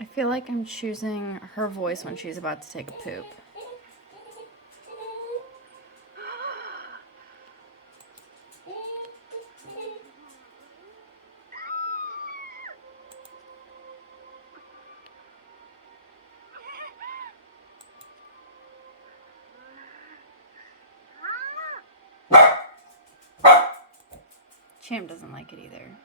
I feel like I'm choosing her voice when she's about to take a poop. Champ doesn't like it either.